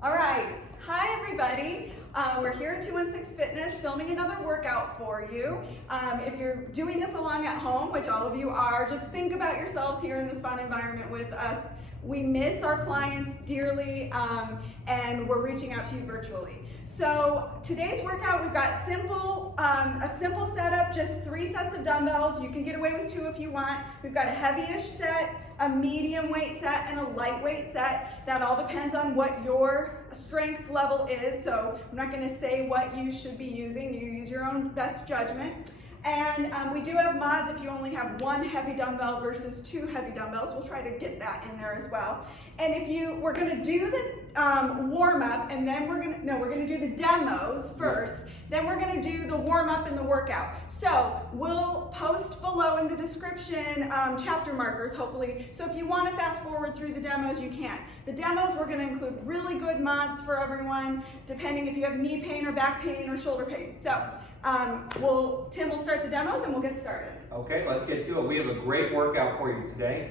All right, hi everybody. We're here at 216 Fitness filming another workout for you. If you're doing this along at home, which all of you are, just think about yourselves here in this fun environment with us. We miss our clients dearly and we're reaching out to you virtually. So today's workout, we've got a simple setup, just 3 sets of dumbbells. You can get away with 2 if you want. We've got a heavy-ish set, a medium weight set, and a lightweight set. That all depends on what your strength level is. So I'm not gonna say what you should be using. You use your own best judgment. And we do have mods if you only have 1 heavy dumbbell versus 2 heavy dumbbells. We'll try to get that in there as well. And we're gonna do the warm up, and then we're gonna do the demos first. Then we're gonna do the warm up and the workout. So we'll post below in the description chapter markers, hopefully. So if you wanna fast forward through the demos, you can. The demos, we're gonna include really good mods for everyone, depending if you have knee pain or back pain or shoulder pain. So Tim will start the demos and we'll get started. Okay, let's get to it. We have a great workout for you today.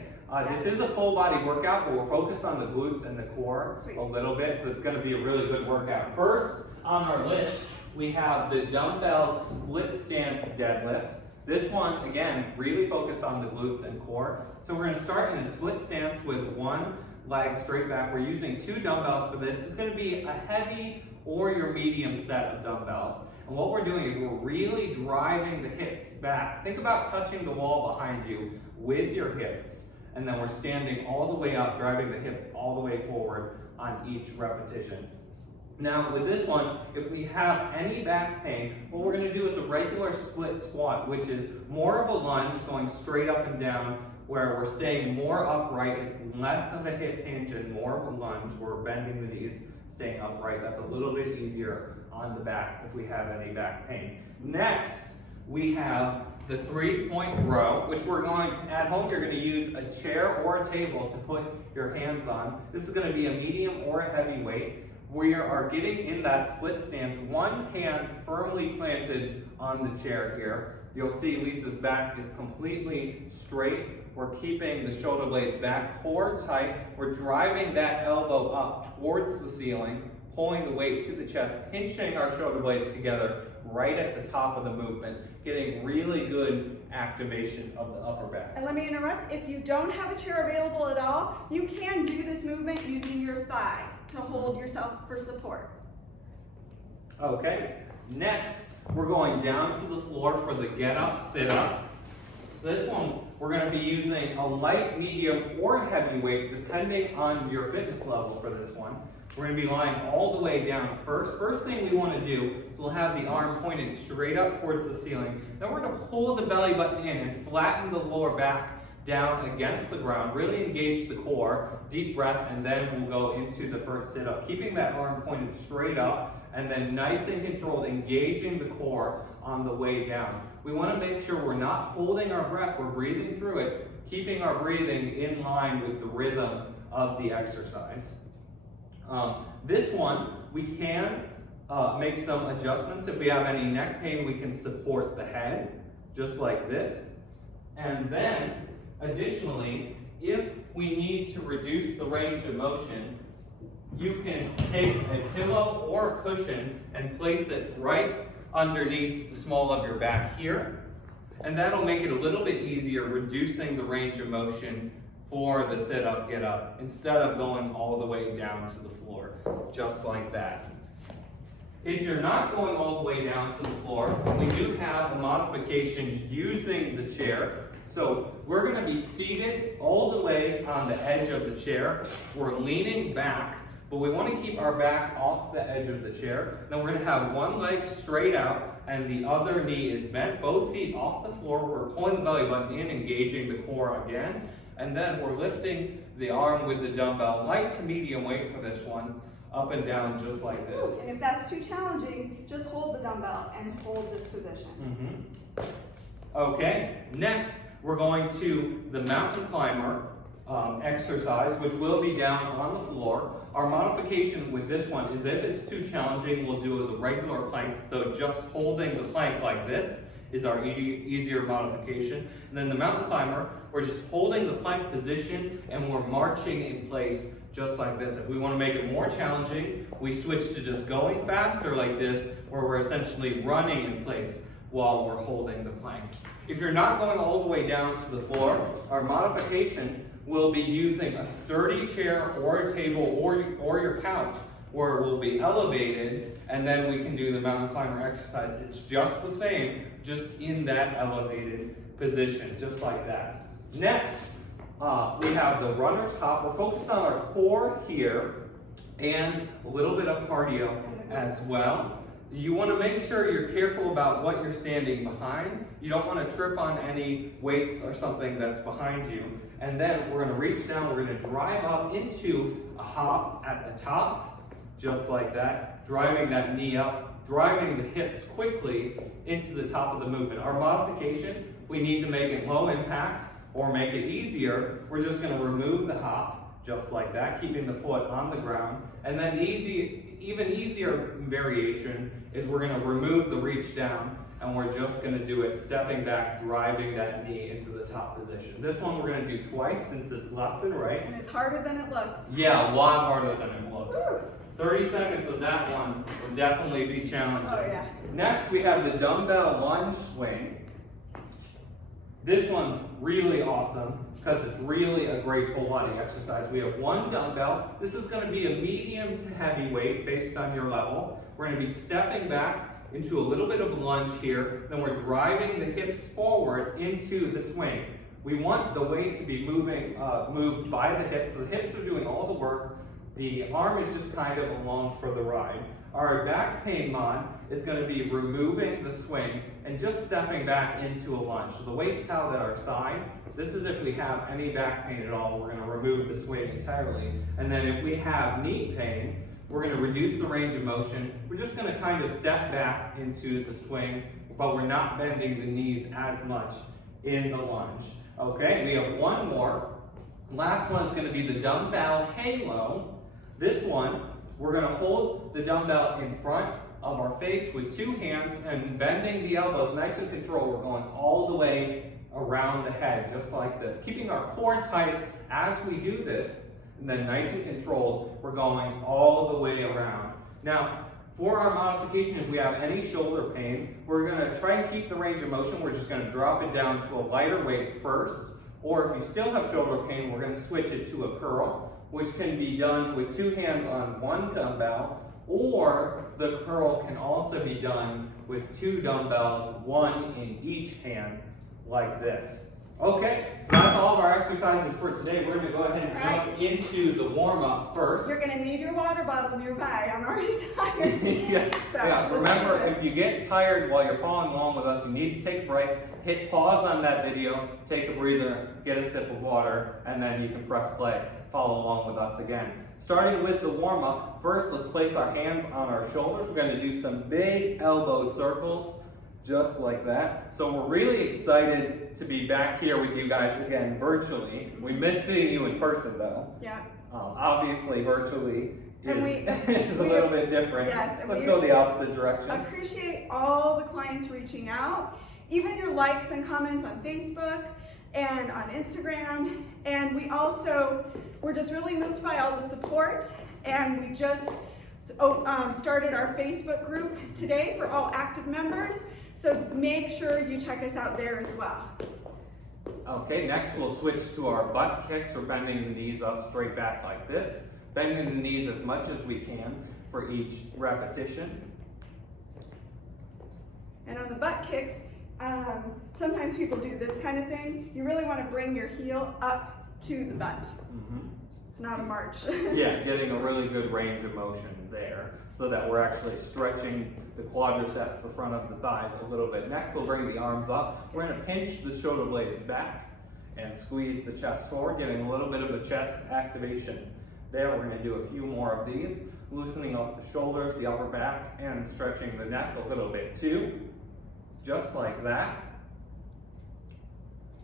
This is a full body workout, but we're focused on the glutes and the core a little bit, so it's going to be a really good workout. First on our list, we have the dumbbell split stance deadlift. This one, again, really focused on the glutes and core. So we're going to start in a split stance with 1 leg straight back. We're using 2 dumbbells for this. It's going to be a heavy or your medium set of dumbbells. And what we're doing is we're really driving the hips back. Think about touching the wall behind you with your hips. And then we're standing all the way up, driving the hips all the way forward on each repetition. Now with this one, if we have any back pain, what we're going to do is a regular split squat, which is more of a lunge going straight up and down, where we're staying more upright. It's less of a hip hinge and more of a lunge. We're bending the knees, staying upright. That's a little bit easier on the back if we have any back pain. Next, we have the 3-point row, which we're going to, at home, you're going to use a chair or a table to put your hands on. This is going to be a medium or a heavy weight. We are getting in that split stance, 1 hand firmly planted on the chair here. You'll see Lisa's back is completely straight. We're keeping the shoulder blades back, core tight. We're driving that elbow up towards the ceiling, pulling the weight to the chest, pinching our shoulder blades together right at the top of the movement, getting really good activation of the upper back. And let me interrupt, if you don't have a chair available at all, you can do this movement using your thigh to hold yourself for support. Okay, next we're going down to the floor for the get up, sit up. So this one, we're going to be using a light, medium, or heavy weight depending on your fitness level for this one. We're going to be lying all the way down first. First thing we want to do is we'll have the arm pointed straight up towards the ceiling. Then we're going to pull the belly button in and flatten the lower back down against the ground. Really engage the core, deep breath, and then we'll go into the first sit-up. Keeping that arm pointed straight up and then nice and controlled, engaging the core on the way down. We want to make sure we're not holding our breath, we're breathing through it, keeping our breathing in line with the rhythm of the exercise. This one, we can make some adjustments. If we have any neck pain, we can support the head, just like this. And then, additionally, if we need to reduce the range of motion, you can take a pillow or a cushion and place it right underneath the small of your back here. And that'll make it a little bit easier, reducing the range of motion for the sit-up, get-up, instead of going all the way down to the floor, just like that. If you're not going all the way down to the floor, we do have a modification using the chair. So we're going to be seated all the way on the edge of the chair. We're leaning back, but we want to keep our back off the edge of the chair. Then we're going to have 1 leg straight out and the other knee is bent, both feet off the floor. We're pulling the belly button in, engaging the core again. And then we're lifting the arm with the dumbbell, light to medium weight for this one, up and down just like this. And if that's too challenging, just hold the dumbbell and hold this position. Okay, next we're going to the mountain climber exercise, which will be down on the floor. Our modification with this one is if it's too challenging, we'll do the regular plank, so just holding the plank like this is our easier modification. And then the mountain climber, we're just holding the plank position and we're marching in place just like this. If we want to make it more challenging, we switch to just going faster like this, where we're essentially running in place while we're holding the plank. If you're not going all the way down to the floor, our modification will be using a sturdy chair or a table or your couch, where it will be elevated, and then we can do the mountain climber exercise. It's just the same, just in that elevated position, just like that. Next, we have the runner's hop. We're focused on our core here and a little bit of cardio as well. You want to make sure you're careful about what you're standing behind. You don't want to trip on any weights or something that's behind you. And then we're going to reach down, we're going to drive up into a hop at the top, just like that, driving that knee up, driving the hips quickly into the top of the movement. Our modification, if we need to make it low impact or make it easier, we're just going to remove the hop, just like that, keeping the foot on the ground. And then even easier variation is we're going to remove the reach down, and we're just going to do it stepping back, driving that knee into the top position. This one we're going to do twice since it's left and right. And it's harder than it looks. Yeah, a lot harder than it looks. Woo. 30 seconds of that one will definitely be challenging. Oh, yeah. Next, we have the dumbbell lunge swing. This one's really awesome because it's really a great full body exercise. We have one dumbbell. This is going to be a medium to heavy weight based on your level. We're going to be stepping back into a little bit of a lunge here. Then we're driving the hips forward into the swing. We want the weight to be moved by the hips. So the hips are doing all the work. The arm is just kind of along for the ride. Our back pain mod is going to be removing the swing and just stepping back into a lunge. So the weight's held at our side. This is if we have any back pain at all, we're going to remove this weight entirely. And then if we have knee pain, we're going to reduce the range of motion. We're just going to kind of step back into the swing, but we're not bending the knees as much in the lunge. Okay, we have one more. Last one is going to be the dumbbell halo. This one, we're going to hold the dumbbell in front of our face with two hands and bending the elbows nice and controlled. We're going all the way around the head, just like this. Keeping our core tight as we do this, and then nice and controlled, we're going all the way around. Now, for our modification, if we have any shoulder pain, we're going to try and keep the range of motion. We're just going to drop it down to a lighter weight first. Or if you still have shoulder pain, we're going to switch it to a curl, which can be done with two hands on one dumbbell, or the curl can also be done with two dumbbells, one in each hand, like this. Okay, so that's all of our exercises for today. We're going to go ahead and jump into the warm-up first. You're going to need your water bottle nearby. I'm already tired. Yeah, remember, if you get tired while you're following along with us, you need to take a break. Hit pause on that video, take a breather, get a sip of water, and then you can press play. Follow along with us again. Starting with the warm-up, first let's place our hands on our shoulders. We're going to do some big elbow circles, just like that. So we're really excited to be back here with you guys again virtually. We miss seeing you in person though. Yeah. Obviously virtually is a we little bit different. Yes. Let's go the opposite direction. Appreciate all the clients reaching out, even your likes and comments on Facebook and on Instagram. And we're just really moved by all the support, and we just started our Facebook group today for all active members. So make sure you check us out there as well. Okay, next we'll switch to our butt kicks. We're bending the knees up straight back like this. Bending the knees as much as we can for each repetition. And on the butt kicks, sometimes people do this kind of thing. You really want to bring your heel up to the butt. Mm-hmm. It's not a march. Yeah, getting a really good range of motion there so that we're actually stretching the quadriceps, the front of the thighs a little bit. Next, we'll bring the arms up. We're going to pinch the shoulder blades back and squeeze the chest forward, getting a little bit of a chest activation there. We're going to do a few more of these, loosening up the shoulders, the upper back, and stretching the neck a little bit too, just like that.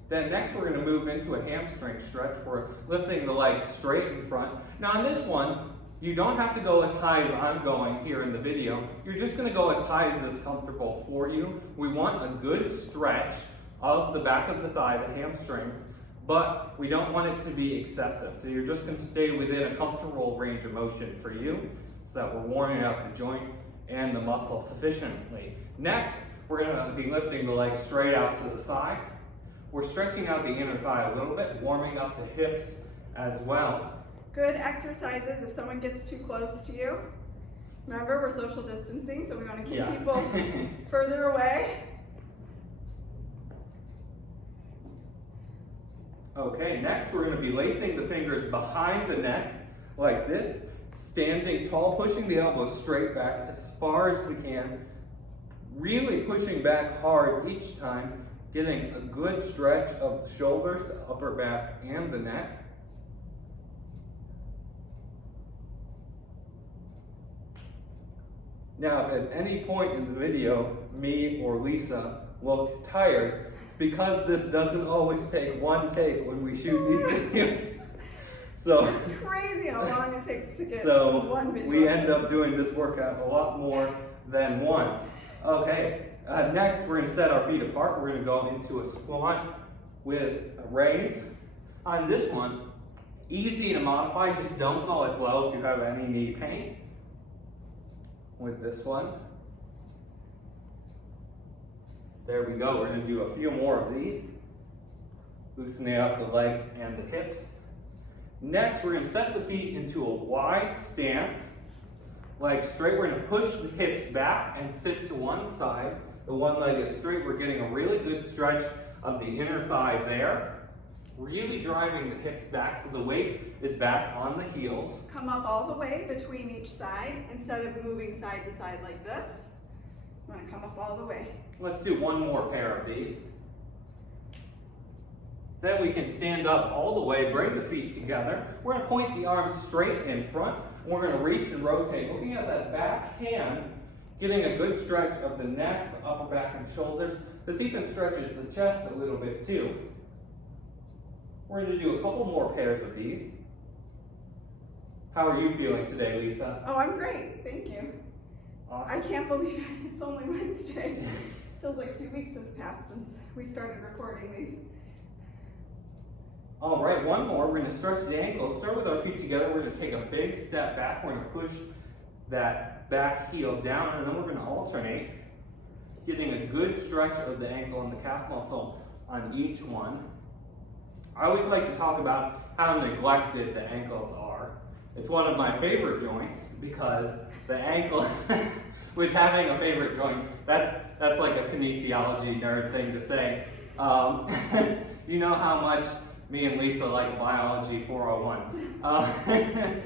Then next we're going to move into a hamstring stretch. We're lifting the leg straight in front. Now on this one, you don't have to go as high as I'm going here in the video. You're just going to go as high as is comfortable for you. We want a good stretch of the back of the thigh, the hamstrings, but we don't want it to be excessive. So you're just going to stay within a comfortable range of motion for you so that we're warming up the joint and the muscle sufficiently. Next, we're going to be lifting the legs straight out to the side. We're stretching out the inner thigh a little bit, warming up the hips as well. Good exercises if someone gets too close to you. Remember, we're social distancing, so we want to keep people further away. Okay, next we're going to be lacing the fingers behind the neck like this, standing tall, pushing the elbows straight back as far as we can, really pushing back hard each time, getting a good stretch of the shoulders, the upper back, and the neck. Now, if at any point in the video, me or Lisa look tired, it's because this doesn't always take one take when we shoot these videos. So it's crazy how long it takes to get one video. We end up doing this workout a lot more than once. Okay, next we're going to set our feet apart. We're going to go into a squat with a raise. On this one, easy to modify, just don't go as low if you have any knee pain. With this one. There we go. We're going to do a few more of these. Loosening up the legs and the hips. Next, we're going to set the feet into a wide stance. Legs straight. We're going to push the hips back and sit to one side. The one leg is straight. We're getting a really good stretch of the inner thigh there. Really driving the hips back so the weight is back on the heels. Come up all the way between each side instead of moving side to side like this. You want to come up all the way. Let's do one more pair of these. Then we can stand up all the way, bring the feet together. We're going to point the arms straight in front. We're going to reach and rotate, looking at that back hand, getting a good stretch of the neck, the upper back and shoulders. This even stretches the chest a little bit too. We're going to do a couple more pairs of these. How are you feeling today, Lisa? Oh, I'm great. Thank you. Awesome. I can't believe it's only Wednesday. Feels like 2 weeks has passed since we started recording these. All right, one more. We're going to stretch the ankles. Start with our feet together. We're going to take a big step back. We're going to push that back heel down, and then we're going to alternate, getting a good stretch of the ankle and the calf muscle on each one. I always like to talk about how neglected the ankles are. It's one of my favorite joints because the ankle, which having a favorite joint, that's like a kinesiology nerd thing to say. You know how much me and Lisa like biology 401.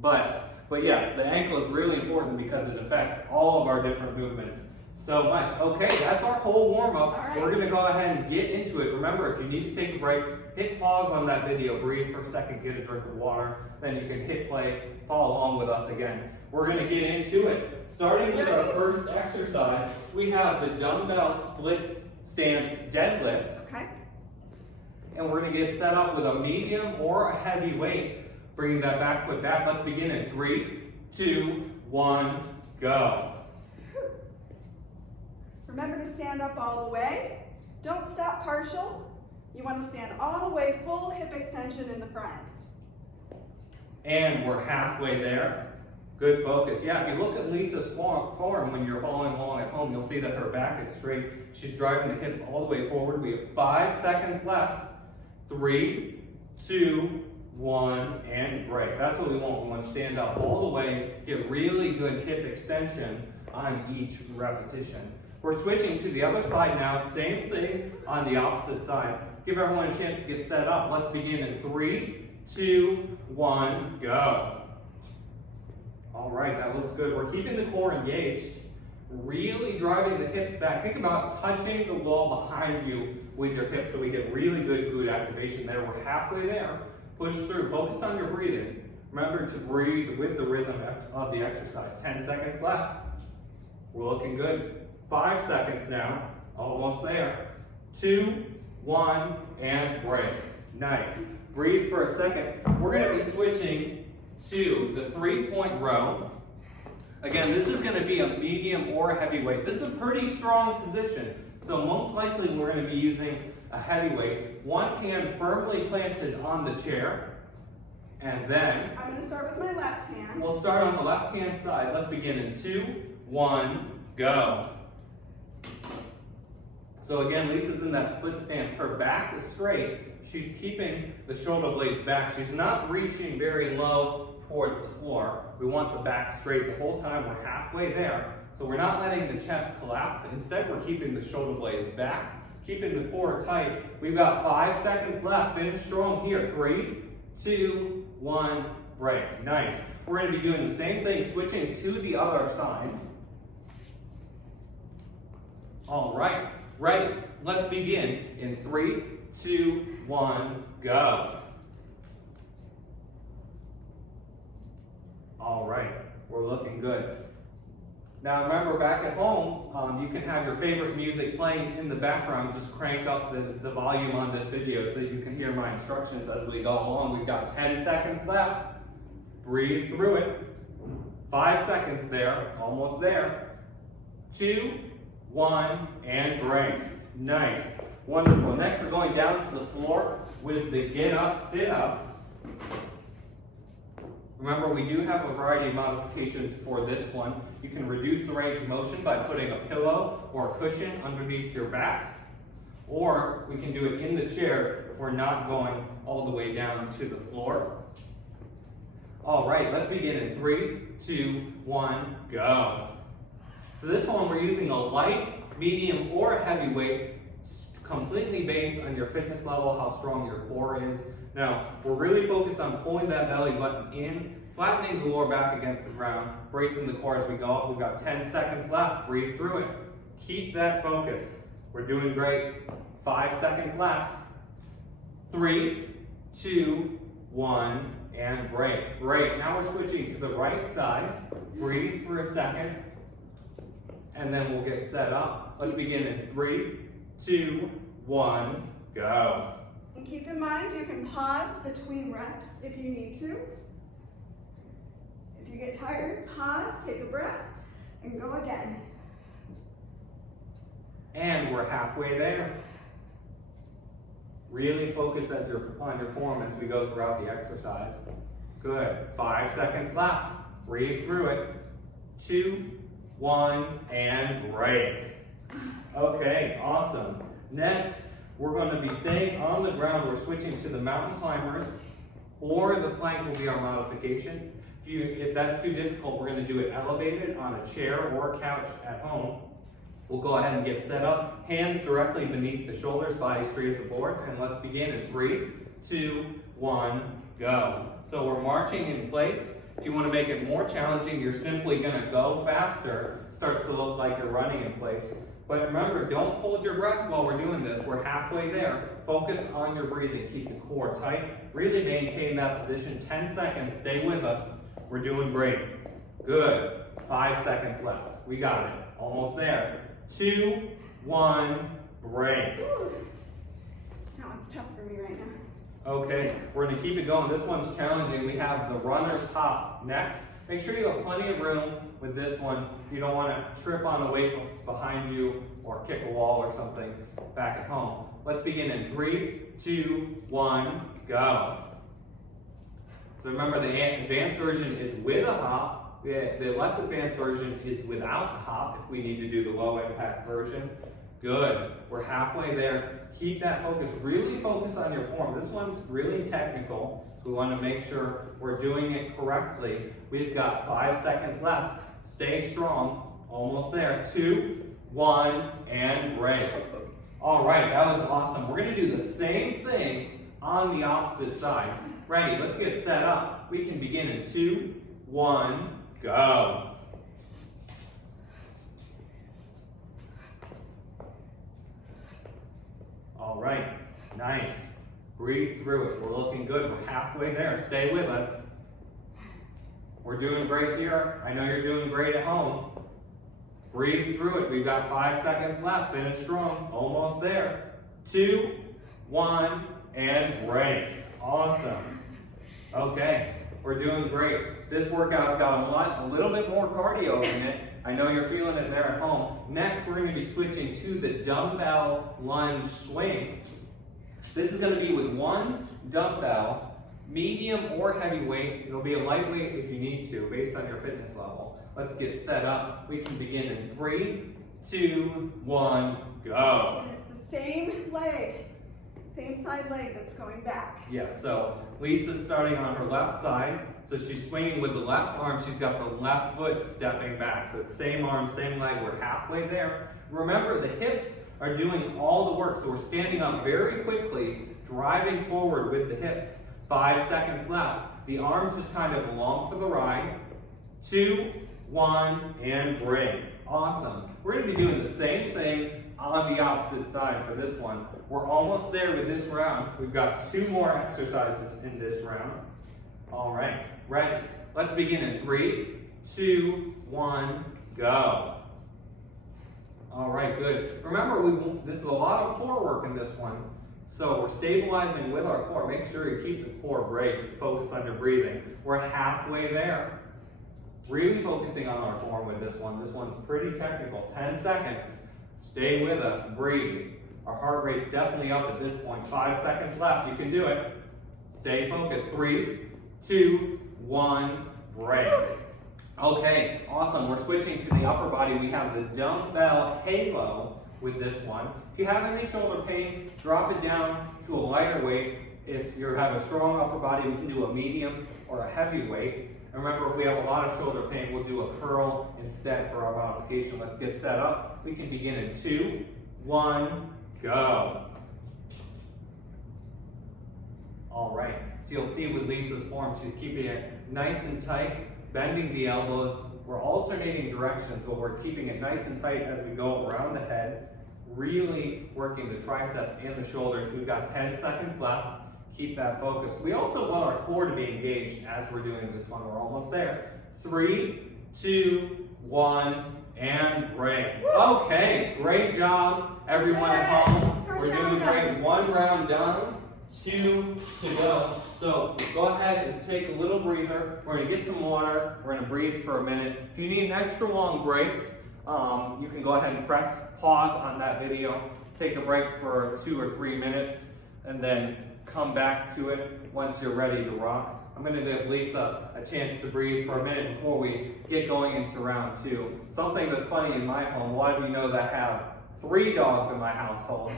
But yes, the ankle is really important because it affects all of our different movements so much. Okay, that's our whole warm-up. Right. We're going to go ahead and get into it. Remember, if you need to take a break, hit pause on that video, breathe for a second, get a drink of water, then you can hit play, follow along with us again. We're going to get into it. Starting with our first exercise, we have the dumbbell split stance deadlift. Okay. And we're going to get set up with a medium or a heavy weight, bringing that back foot back. Let's begin in 3, 2, 1, go. Remember to stand up all the way. Don't stop partial. You want to stand all the way, full hip extension in the front. And we're halfway there. Good focus. Yeah, if you look at Lisa's form when you're following along at home, you'll see that her back is straight. She's driving the hips all the way forward. We have 5 seconds left. 3, 2, 1, and break. That's what we want. We want to stand up all the way, get really good hip extension on each repetition. We're switching to the other side now. Same thing on the opposite side. Give everyone a chance to get set up. Let's begin in 3, 2, 1, go. All right, that looks good. We're keeping the core engaged, really driving the hips back. Think about touching the wall behind you with your hips so we get really good glute activation there. We're halfway there. Push through. Focus on your breathing. Remember to breathe with the rhythm of the exercise. 10 seconds left. We're looking good. 5 seconds now. Almost there. 2, 1, and break. Nice. Breathe for a second. We're going to be switching to the 3-point row. Again, this is going to be a medium or a heavy weight. This is a pretty strong position. So most likely we're going to be using a heavy weight. One hand firmly planted on the chair. And then I'm going to start with my left hand. we'll start on the left-hand side. Let's begin in 2, 1, go. So again, Lisa's in that split stance. Her back is straight. She's keeping the shoulder blades back. She's not reaching very low towards the floor. We want the back straight the whole time. We're halfway there. So we're not letting the chest collapse. Instead, we're keeping the shoulder blades back, keeping the core tight. We've got 5 seconds left. Finish strong here. 3, 2, 1, break. Nice. We're going to be doing the same thing, switching to the other side. All right. Ready. Let's begin in 3, 2, 1, go. All right. We're looking good. Now remember, back at home, you can have your favorite music playing in the background. Just crank up the volume on this video so that you can hear my instructions as we go along. We've got 10 seconds left. Breathe through it. 5 seconds there, almost there. 2, 1, and break. Nice. Wonderful. Next, we're going down to the floor with the get up, sit up. Remember, we do have a variety of modifications for this one. You can reduce the range of motion by putting a pillow or a cushion underneath your back, or we can do it in the chair if we're not going all the way down to the floor. All right, let's begin in 3, 2, 1, go. So this one, we're using a light, medium, or heavy weight, completely based on your fitness level, how strong your core is. Now, we're really focused on pulling that belly button in, flattening the lower back against the ground, bracing the core as we go up. We've got 10 seconds left. Breathe through it. Keep that focus. We're doing great. 5 seconds left. 3, 2, 1, and break. Great. Now we're switching to the right side. Breathe for a second, and then we'll get set up. Let's begin in 3, 2, 1, go. And keep in mind, you can pause between reps if you need to. If you get tired, pause, take a breath, and go again. And we're halfway there. Really focus on your form as we go throughout the exercise. Good. 5 seconds left. Breathe through it. 2, 1, and break. Okay, awesome. Next, we're going to be staying on the ground. We're switching to the mountain climbers, or the plank will be our modification. If that's too difficult, we're going to do it elevated on a chair or a couch at home. We'll go ahead and get set up. Hands directly beneath the shoulders, body straight as a board, and let's begin in 3, 2, 1, go. So we're marching in place. If you want to make it more challenging, you're simply going to go faster. It starts to look like you're running in place. But remember, don't hold your breath while we're doing this. We're halfway there. Focus on your breathing. Keep the core tight. Really maintain that position. 10 seconds. Stay with us. We're doing great. Good. 5 seconds left. We got it. Almost there. 2, 1, break. That one's tough for me right now. Okay, we're going to keep it going. This one's challenging. We have the runner's hop next. Make sure you have plenty of room with this one. You don't want to trip on the weight behind you or kick a wall or something back at home. Let's begin in 3, 2, 1, go. So remember, the advanced version is with a hop. The less advanced version is without a hop if we need to do the low impact version. Good. We're halfway there. Keep that focus. Really focus on your form. This one's really technical. We want to make sure we're doing it correctly. We've got 5 seconds left. Stay strong. Almost there. 2, 1, and break. All right, that was awesome. We're going to do the same thing on the opposite side. Ready? Let's get set up. We can begin in 2, 1, go. All right, nice. Breathe through it. We're looking good. We're halfway there. Stay with us. We're doing great here. I know you're doing great at home. Breathe through it. We've got 5 seconds left. Finish strong. Almost there. 2, 1, and break. Awesome. Okay, we're doing great. This workout's got a little bit more cardio in it. I know you're feeling it there at home. Next, we're going to be switching to the dumbbell lunge swing. This is going to be with one dumbbell, medium or heavy weight. It'll be a lightweight if you need to, based on your fitness level. Let's get set up. We can begin in 3, 2, 1, go. And it's the same leg, same side leg that's going back. Yeah, so Lisa's starting on her left side. So she's swinging with the left arm. She's got the left foot stepping back. So it's same arm, same leg. We're halfway there. Remember, the hips are doing all the work. So we're standing up very quickly, driving forward with the hips. 5 seconds left. The arms just kind of along for the ride. 2, 1, and break. Awesome. We're going to be doing the same thing on the opposite side for this one. We're almost there with this round. We've got 2 more exercises in this round. All right, ready? Let's begin in 3, 2, 1, go. All right, good. Remember, this is a lot of core work in this one. So we're stabilizing with our core. Make sure you keep the core braced. Focus on your breathing. We're halfway there. Really focusing on our form with this one. This one's pretty technical. 10 seconds. Stay with us. Breathe. Our heart rate's definitely up at this point. 5 seconds left. You can do it. Stay focused. 3, 2, 1, break. Okay, awesome. We're switching to the upper body. We have the dumbbell halo with this one. If you have any shoulder pain, drop it down to a lighter weight. If you have a strong upper body, we can do a medium or a heavy weight. And remember, if we have a lot of shoulder pain, we'll do a curl instead for our modification. Let's get set up. We can begin in 2, 1, go. All right, so you'll see with Lisa's form, she's keeping it nice and tight, bending the elbows. We're alternating directions, but we're keeping it nice and tight as we go around the head, really working the triceps and the shoulders. We've got 10 seconds left. Keep that focus. We also want our core to be engaged as we're doing this one. We're almost there. 3, 2, 1, and break. Okay, great job, everyone at home. We're doing great. 1 round done. 2 to go. So go ahead and take a little breather. We're going to get some water. We're going to breathe for a minute. If you need an extra long break, you can go ahead and press pause on that video. Take a break for 2 or 3 minutes and then come back to it once you're ready to rock. I'm going to give Lisa a chance to breathe for a minute before we get going into round 2. Something that's funny in my home, a lot of you know that I have 3 dogs in my household.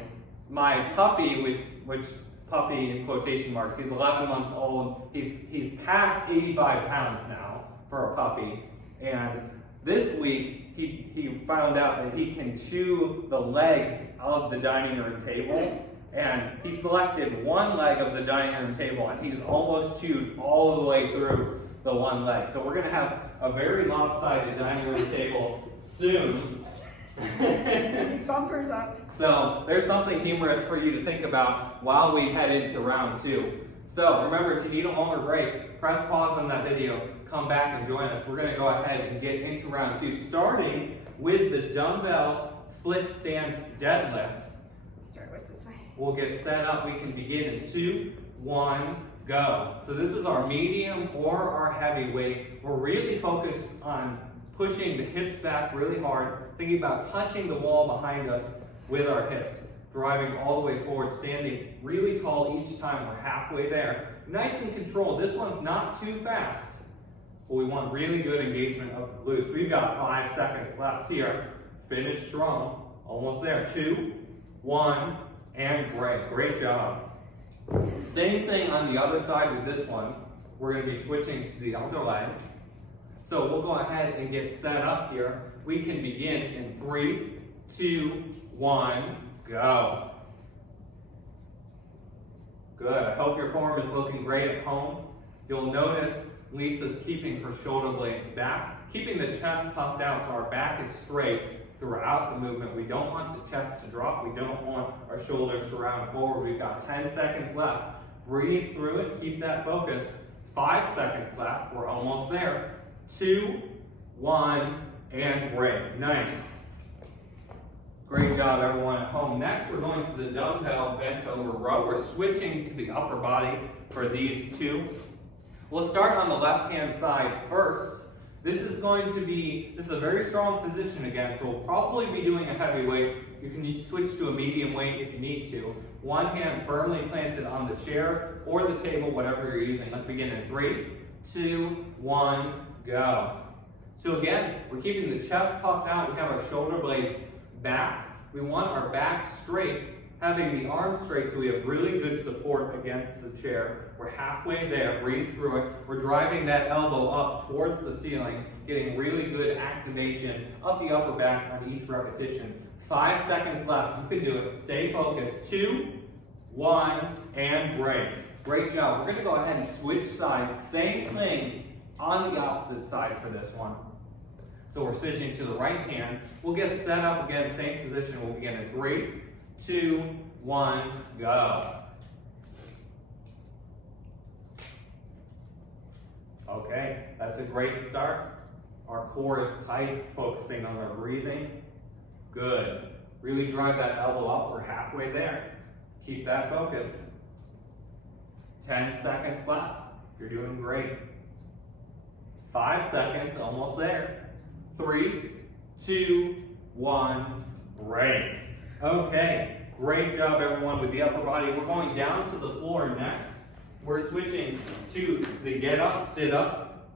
My puppy, which puppy in quotation marks, he's 11 months old. He's past 85 pounds now for a puppy. And this week, he found out that he can chew the legs of the dining room table. And he selected one leg of the dining room table, and he's almost chewed all the way through the one leg. So we're going to have a very lopsided dining room table soon. Bumpers up. So there's something humorous for you to think about while we head into round 2. So remember, if you need a longer break, press pause on that video, come back and join us. We're going to go ahead and get into round 2, starting with the dumbbell split stance deadlift. Start with this way. We'll get set up. We can begin in 2, 1, go. So this is our medium or our heavy weight. We're really focused on pushing the hips back really hard, thinking about touching the wall behind us with our hips, driving all the way forward, standing really tall each time. We're halfway there. Nice and controlled. This one's not too fast, but we want really good engagement of the glutes. We've got 5 seconds left here. Finish strong. Almost there. 2, 1, and break. Great job. Same thing on the other side with this one. We're going to be switching to the other leg. So we'll go ahead and get set up here. We can begin in 3, 2, 1, go. Good. I hope your form is looking great at home. You'll notice Lisa's keeping her shoulder blades back, keeping the chest puffed out so our back is straight throughout the movement. We don't want the chest to drop. We don't want our shoulders to round forward. We've got 10 seconds left. Breathe through it. Keep that focus. 5 seconds left. We're almost there. 2, 1, and break. Nice. Great job, everyone at home. Next, we're going to the dumbbell bent over row. We're switching to the upper body for these 2. We'll start on the left-hand side first. This is a very strong position again, so we'll probably be doing a heavy weight. You can switch to a medium weight if you need to. One hand firmly planted on the chair or the table, whatever you're using. Let's begin in 3, 2, 1, go. So again, we're keeping the chest puffed out. We have our shoulder blades back. We want our back straight, having the arms straight so we have really good support against the chair. We're halfway there, breathe through it. We're driving that elbow up towards the ceiling, getting really good activation of the upper back on each repetition. 5 seconds left, you can do it. Stay focused. 2, 1, and break. Great job. We're gonna go ahead and switch sides. Same thing on the opposite side for this one. So we're switching to the right hand. We'll get set up again, same position. We'll begin in 3, 2, 1, go. Okay, that's a great start. Our core is tight, focusing on our breathing. Good. Really drive that elbow up. We're halfway there. Keep that focus. 10 seconds left. You're doing great. 5 seconds, almost there. 3, 2, 1, break. Okay, great job everyone with the upper body. We're going down to the floor next. We're switching to the get up, sit up.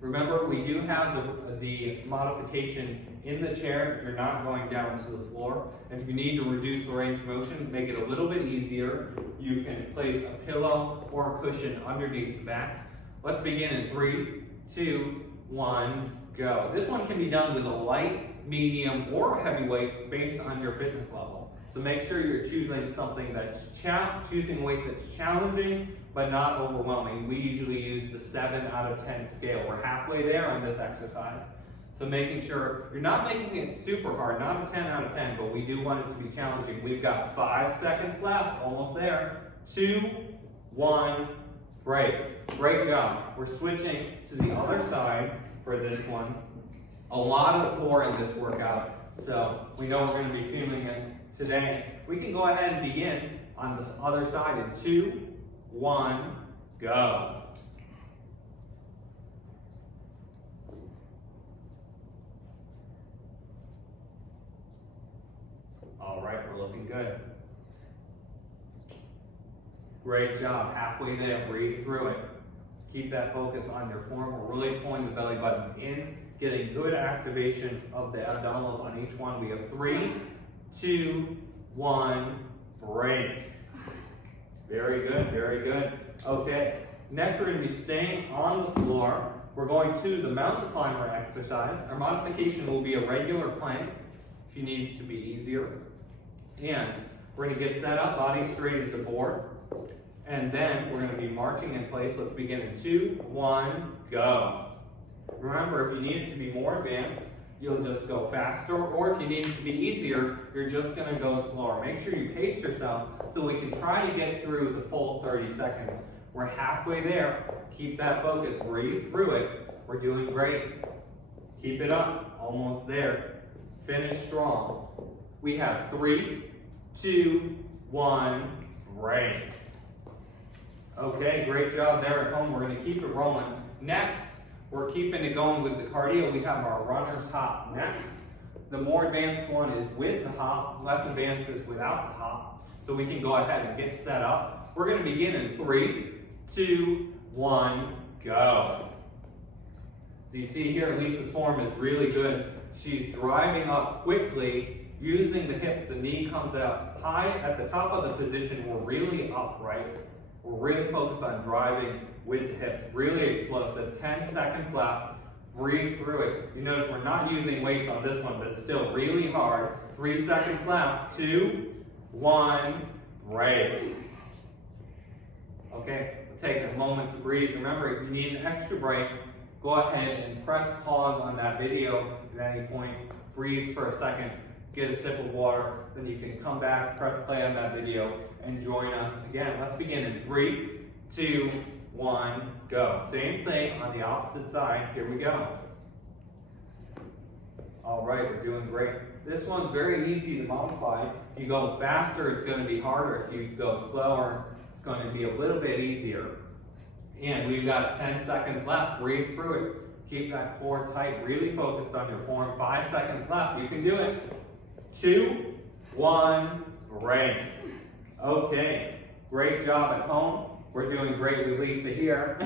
Remember, we do have the modification in the chair if you're not going down to the floor. If you need to reduce the range of motion, make it a little bit easier, you can place a pillow or a cushion underneath the back. Let's begin in 3, 2, 1, go. This one can be done with a light, medium, or heavy weight based on your fitness level. So make sure you're choosing something that's choosing weight that's challenging but not overwhelming. We usually use the 7 out of 10 scale. We're halfway there on this exercise. So making sure you're not making it super hard, not a 10 out of 10, but we do want it to be challenging. We've got 5 seconds left, almost there. 2, 1, break. Great job. We're switching to the other side for this one. A lot of core in this workout, so we know we're going to be feeling it today. We can go ahead and begin on this other side in 2, 1, go. All right, we're looking good. Great job, halfway there, breathe through it. Keep that focus on your form. We're really pulling the belly button in, getting good activation of the abdominals on each one. We have 3, 2, 1, break. Very good, very good. Okay, next we're going to be staying on the floor. We're going to the mountain climber exercise. Our modification will be a regular plank if you need it to be easier. And we're going to get set up, body straight as a board. And then we're going to be marching in place. Let's begin in 2, 1, go. Remember, if you need it to be more advanced, you'll just go faster, or if you need it to be easier, you're just going to go slower. Make sure you pace yourself so we can try to get through the full 30 seconds. We're halfway there. Keep that focus. Breathe through it. We're doing great. Keep it up. Almost there. Finish strong. We have 3, 2, 1, break. Okay, great job there at home. We're going to keep it rolling. Next, we're keeping it going with the cardio. We have our runner's hop next. The more advanced one is with the hop, less advanced is without the hop. So we can go ahead and get set up. We're going to begin in 3, 2, 1, go. So you see here, Lisa's form is really good. She's driving up quickly, using the hips. The knee comes out high at the top of the position. We're really upright. We're really focused on driving with the hips. Really explosive. 10 seconds left. Breathe through it. You notice we're not using weights on this one, but it's still really hard. 3 seconds left. 2, 1, break. Okay, we'll take a moment to breathe. Remember, if you need an extra break, go ahead and press pause on that video at any point. Breathe for a second. Get a sip of water, then you can come back, press play on that video, and join us again. Let's begin in 3, 2, 1, go. Same thing on the opposite side. Here we go. All right, we're doing great. This one's very easy to modify. If you go faster, it's going to be harder. If you go slower, it's going to be a little bit easier. And we've got 10 seconds left. Breathe through it. Keep that core tight, really focused on your form. 5 seconds left. You can do it. 2, 1, break. Okay, great job at home. We're doing great with Lisa here.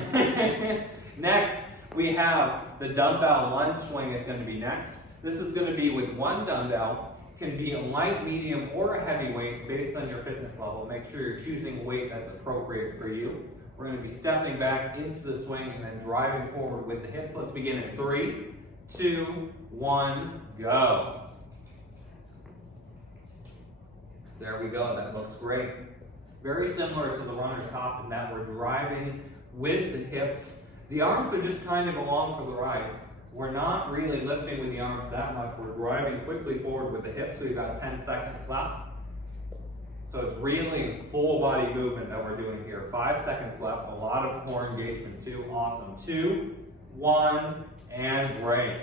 Next, we have the dumbbell lunge swing is going to be next. This is going to be with one dumbbell. Can be a light, medium, or a heavy weight based on your fitness level. Make sure you're choosing a weight that's appropriate for you. We're going to be stepping back into the swing and then driving forward with the hips. Let's begin in 3, 2, 1, go. There we go, that looks great. Very similar to the runner's hop in that we're driving with the hips. The arms are just kind of along for the ride. We're not really lifting with the arms that much. We're driving quickly forward with the hips. We've got 10 seconds left. So it's really full body movement that we're doing here. 5 seconds left. A lot of core engagement too. Awesome. 2, 1, and break.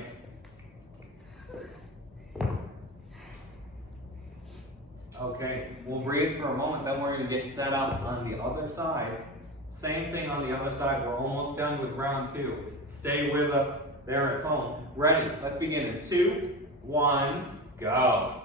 Okay, we'll breathe for a moment. Then we're going to get set up on the other side. Same thing on the other side. We're almost done with round 2. Stay with us there at home. Ready? Let's begin in 2, 1, go.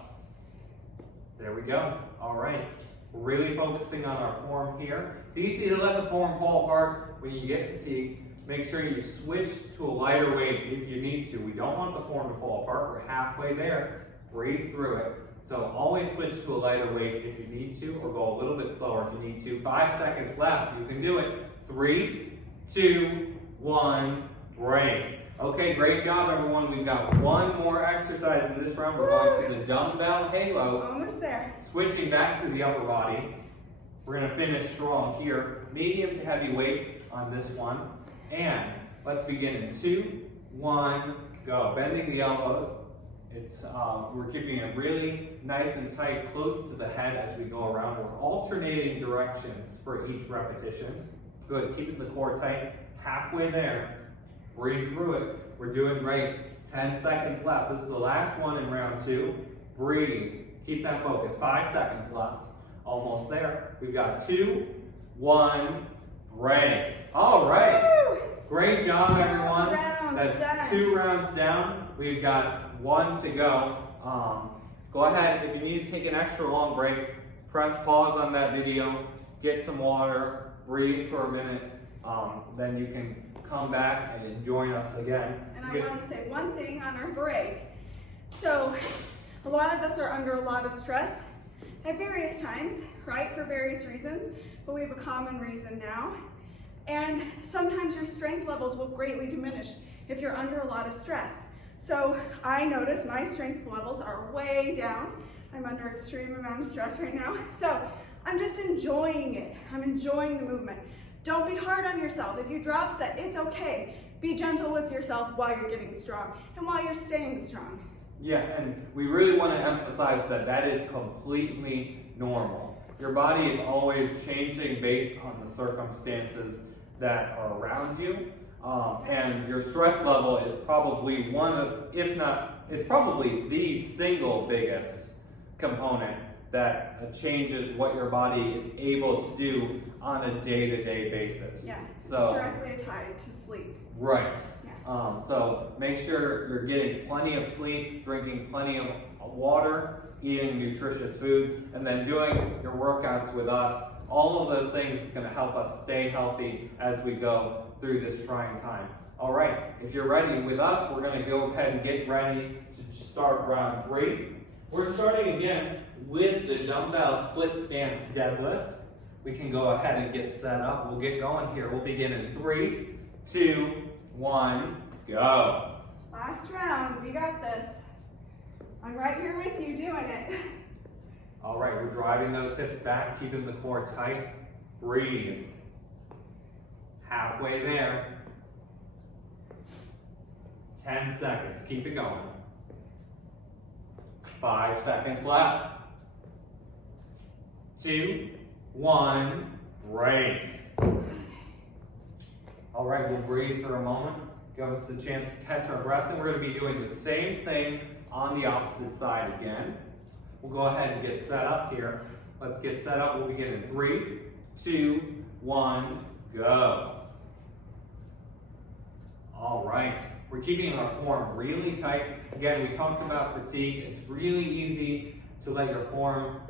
There we go. All right. We're really focusing on our form here. It's easy to let the form fall apart when you get fatigued. Make sure you switch to a lighter weight if you need to. We don't want the form to fall apart. We're halfway there. Breathe through it. So always switch to a lighter weight if you need to, or go a little bit slower if you need to. 5 seconds left. You can do it. 3, 2, 1, break. Okay, great job, everyone. We've got one more exercise in this round. We're going to the dumbbell halo. Almost there. Switching back to the upper body. We're going to finish strong here. Medium to heavy weight on this one. And let's begin in 2, 1, go. Bending the elbows. We're keeping it really nice and tight, close to the head as we go around. We're alternating directions for each repetition. Good, keeping the core tight. Halfway there. Breathe through it. We're doing great. 10 seconds left. This is the last one in round 2. Breathe. Keep that focus. 5 seconds left. Almost there. We've got 2, 1, break. All right. Woo! Great job, everyone. Rounds That's done. 2 rounds down. We've got 1 to go. Go ahead. If you need to take an extra long break, press pause on that video, get some water, breathe for a minute, then you can come back and join us again. And I want to say one thing on our break. So a lot of us are under a lot of stress at various times, right? For various reasons, but we have a common reason now. And sometimes your strength levels will greatly diminish if you're under a lot of stress. So I notice my strength levels are way down. I'm under extreme amount of stress right now. So I'm just enjoying it. I'm enjoying the movement. Don't be hard on yourself. If you drop set, it's okay. Be gentle with yourself while you're getting strong and while you're staying strong. Yeah, and we really want to emphasize that that is completely normal. Your body is always changing based on the circumstances that are around you. And your stress level is probably one of, if not, it's probably the single biggest component that changes what your body is able to do on a day-to-day basis. Yeah, so it's directly tied to sleep. Right. Yeah. So make sure you're getting plenty of sleep, drinking plenty of water, eating nutritious foods, and then doing your workouts with us. All of those things is going to help us stay healthy as we go through this trying time. All right, if you're ready with us, we're going to go ahead and get ready to start round 3. We're starting again with the dumbbell split stance deadlift. We can go ahead and get set up. We'll get going here. We'll begin in 3, 2, 1, go. Last round, we got this. I'm right here with you doing it. All right, we're driving those hips back, keeping the core tight. Breathe. Halfway there. 10 seconds, keep it going. 5 seconds left. 2, 1, break. All right, we'll breathe for a moment. Give us a chance to catch our breath, and we're going to be doing the same thing on the opposite side again. We'll go ahead and get set up here. Let's get set up. We'll begin in 3, 2, 1, go. All right. We're keeping our form really tight. Again, we talked about fatigue. It's really easy to let your form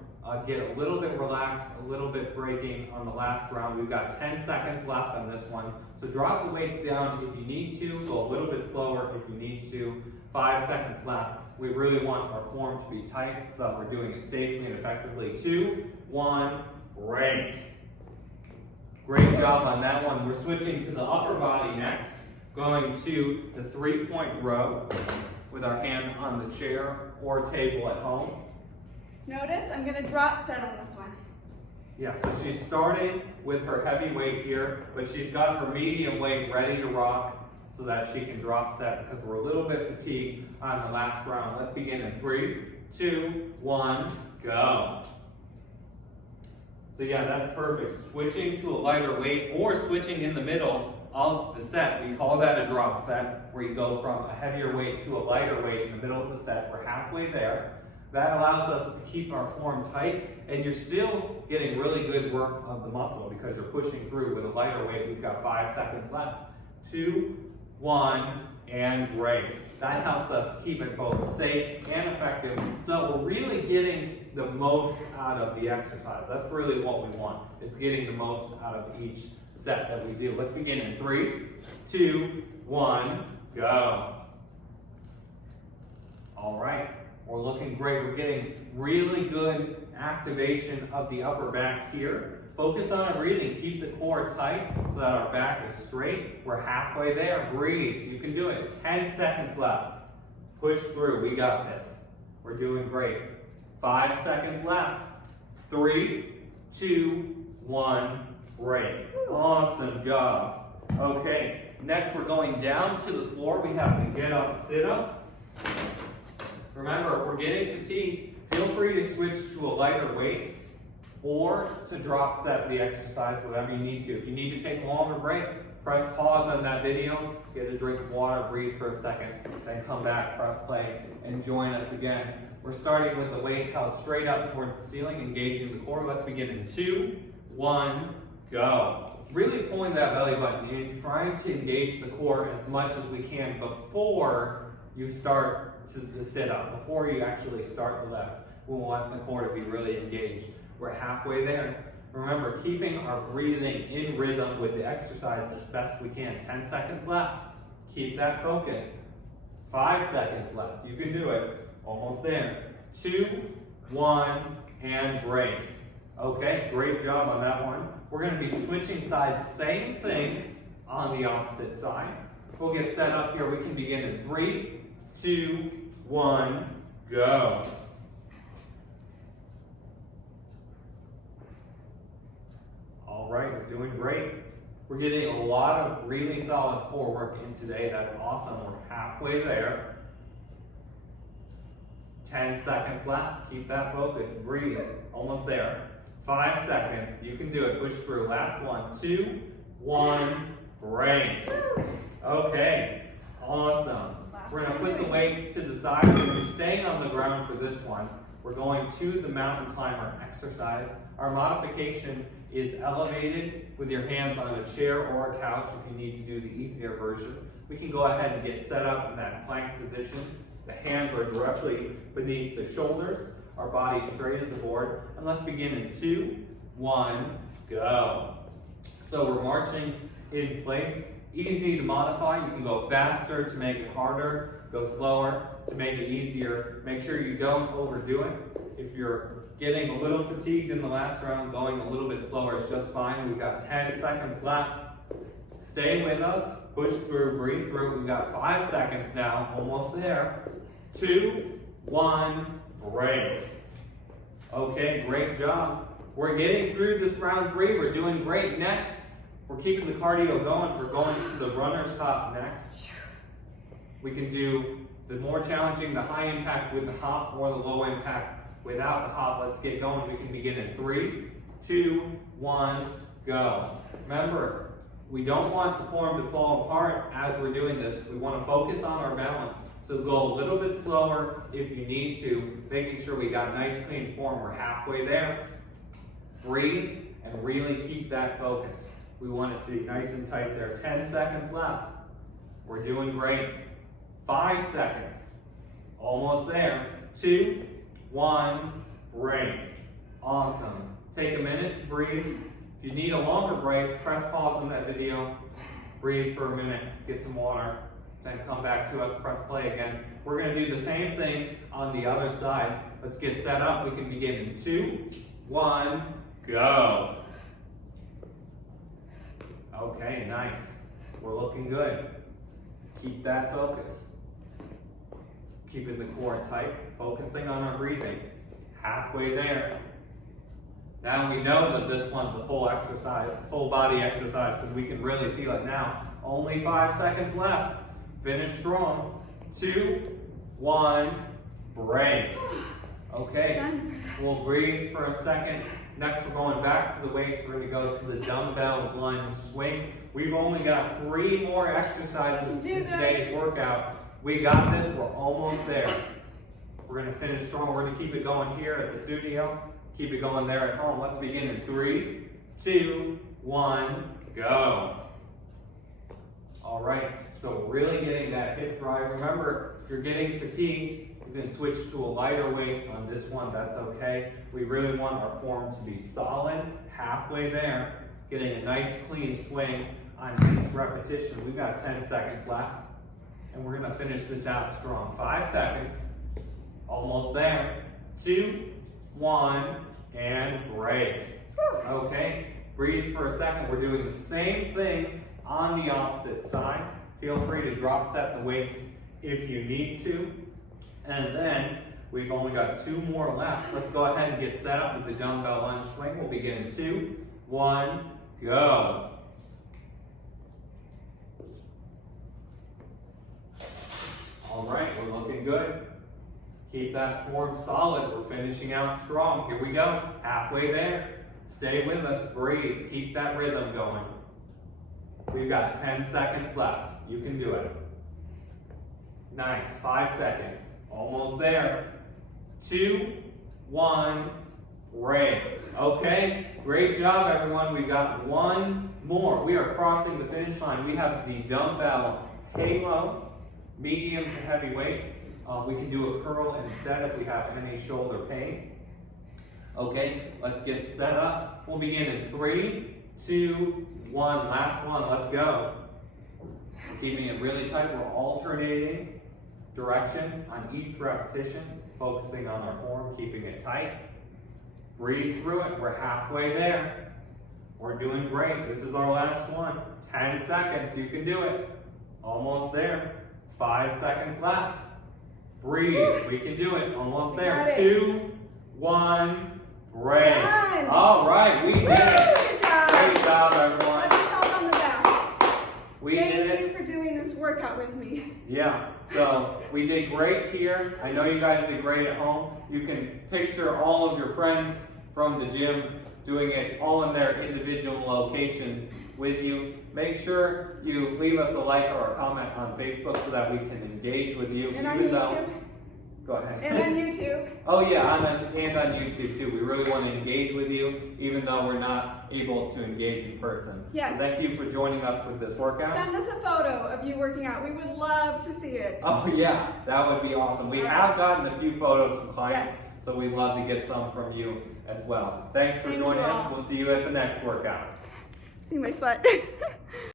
get a little bit relaxed, a little bit breaking on the last round. We've got 10 seconds left on this one. So drop the weights down if you need to, go a little bit slower if you need to. 5 seconds left. We really want our form to be tight, so we're doing it safely and effectively. 2, 1, break. Great job on that one. We're switching to the upper body next, going to the 3-point row with our hand on the chair or table at home. Notice I'm going to drop set on this one. Yeah, so she's starting with her heavy weight here, but she's got her medium weight ready to rock so that she can drop set because we're a little bit fatigued on the last round. Let's begin in 3, 2, 1, go. So yeah, that's perfect. Switching to a lighter weight or switching in the middle of the set. We call that a drop set, where you go from a heavier weight to a lighter weight in the middle of the set. We're halfway there. That allows us to keep our form tight, and you're still getting really good work of the muscle because you're pushing through with a lighter weight. We've got 5 seconds left. 2, 1, and break. That helps us keep it both safe and effective, so we're really getting the most out of the exercise. That's really what we want, is getting the most out of each set that we do. Let's begin in 3, 2, 1, go. All right. We're looking great. We're getting really good activation of the upper back here. Focus on our breathing. Keep the core tight so that our back is straight. We're halfway there. Breathe. You can do it. 10 seconds left. Push through. We got this. We're doing great. 5 seconds left. 3, 2, 1, break. Awesome job. Okay, next we're going down to the floor. We have to get up, sit up. Remember, if we're getting fatigued, feel free to switch to a lighter weight or to drop set the exercise, whatever you need to. If you need to take a longer break, press pause on that video, get a drink of water, breathe for a second, then come back, press play, and join us again. We're starting with the weight held straight up towards the ceiling, engaging the core. Let's begin in 2, 1, go. Really pulling that belly button in, trying to engage the core as much as we can before you start to the sit-up, before you actually start the lift. We want the core to be really engaged. We're halfway there. Remember, keeping our breathing in rhythm with the exercise as best we can. 10 seconds left. Keep that focus. 5 seconds left. You can do it. Almost there. 2, 1, and break. Okay, great job on that one. We're going to be switching sides, same thing on the opposite side. We'll get set up here. We can begin in 3, 2, 1, go. All right, we're doing great. We're getting a lot of really solid core work in today. That's awesome. We're halfway there. 10 seconds left. Keep that focus. Breathe. Almost there. 5 seconds. You can do it. Push through. Last one. 2, 1, break. Okay. Awesome. We're going to put the weights to the side. We're staying on the ground for this one. We're going to the mountain climber exercise. Our modification is elevated with your hands on a chair or a couch if you need to do the easier version. We can go ahead and get set up in that plank position. The hands are directly beneath the shoulders. Our body straight as a board. And let's begin in 2, 1, go. So we're marching in place. Easy to modify. You can go faster to make it harder, go slower to make it easier. Make sure you don't overdo it. If you're getting a little fatigued in the last round, going a little bit slower is just fine. We've got 10 seconds left. Stay with us, push through, breathe through. We've got 5 seconds now, almost there. 2, 1, break. Okay, great job. We're getting through this round 3. We're doing great. Next, we're keeping the cardio going. We're going to the runner's hop next. We can do the more challenging, the high impact with the hop, or the low impact without the hop. Let's get going. We can begin in 3, 2, 1, go. Remember, we don't want the form to fall apart as we're doing this. We want to focus on our balance. So go a little bit slower if you need to, making sure we got nice clean form. We're halfway there. Breathe and really keep that focus. We want it to be nice and tight there. 10 seconds left. We're doing great. 5 seconds. Almost there. 2, 1, break. Awesome. Take a minute to breathe. If you need a longer break, press pause on that video, breathe for a minute, get some water, then come back to us, press play again. We're going to do the same thing on the other side. Let's get set up. We can begin in 2, 1, go. Okay, nice. We're looking good. Keep that focus. Keeping the core tight, focusing on our breathing. Halfway there. Now we know that this one's a full exercise, full body exercise, because we can really feel it now. Only 5 seconds left. Finish strong. 2, 1, break. Okay, we'll breathe for a second. Next, we're going back to the weights. We're going to go to the dumbbell lunge swing. We've only got 3 more exercises in today's workout. We got this. We're almost there. We're going to finish strong. We're going to keep it going here at the studio. Keep it going there at home. Let's begin in 3, 2, 1, go. All right, so really getting that hip drive. Remember, if you're getting fatigued, you can switch to a lighter weight on this one. That's okay. We really want our form to be solid, halfway there, getting a nice clean swing on each repetition. We've got 10 seconds left, and we're gonna finish this out strong. 5 seconds, almost there. 2, 1, and break. Okay, breathe for a second. We're doing the same thing on the opposite side. Feel free to drop set the weights if you need to. And then we've only got 2 more left. Let's go ahead and get set up with the dumbbell lunge swing. We'll begin in 2, 1, go. All right, we're looking good. Keep that form solid. We're finishing out strong. Here we go. Halfway there. Stay with us. Breathe. Keep that rhythm going. We've got 10 seconds left. You can do it. Nice. 5 seconds. Almost there. 2, 1, break. Okay. Great job, everyone. We've got 1 more. We are crossing the finish line. We have the dumbbell halo, medium to heavy weight. We can do a curl instead if we have any shoulder pain. Okay, let's get set up. We'll begin in 3, 2, 1. Last one, let's go. We're keeping it really tight. We're alternating directions on each repetition, focusing on our form, keeping it tight. Breathe through it. We're halfway there. We're doing great. This is our last one. 10 seconds. You can do it. Almost there. 5 seconds left. Breathe. We can do it. Almost there. 2, 1, break. Done. All right, we did it. Good job. Great job, everyone. Let yourself on the back. We did Thank it. you for doing this workout with me. Yeah, so we did great here. I know you guys did great at home. You can picture all of your friends from the gym doing it all in their individual locations with you. Make sure you leave us a like or a comment on Facebook so that we can engage with you. And on YouTube. Go ahead. And on YouTube. Oh yeah, and on YouTube too. We really want to engage with you, even though we're not able to engage in person. Yes. So thank you for joining us with this workout. Send us a photo of you working out. We would love to see it. Oh yeah, that would be awesome. We have gotten a few photos from clients, Yes. so we'd love to get some from you as well. Thanks for Thank you joining all. us. We'll see you at the next workout. See my sweat.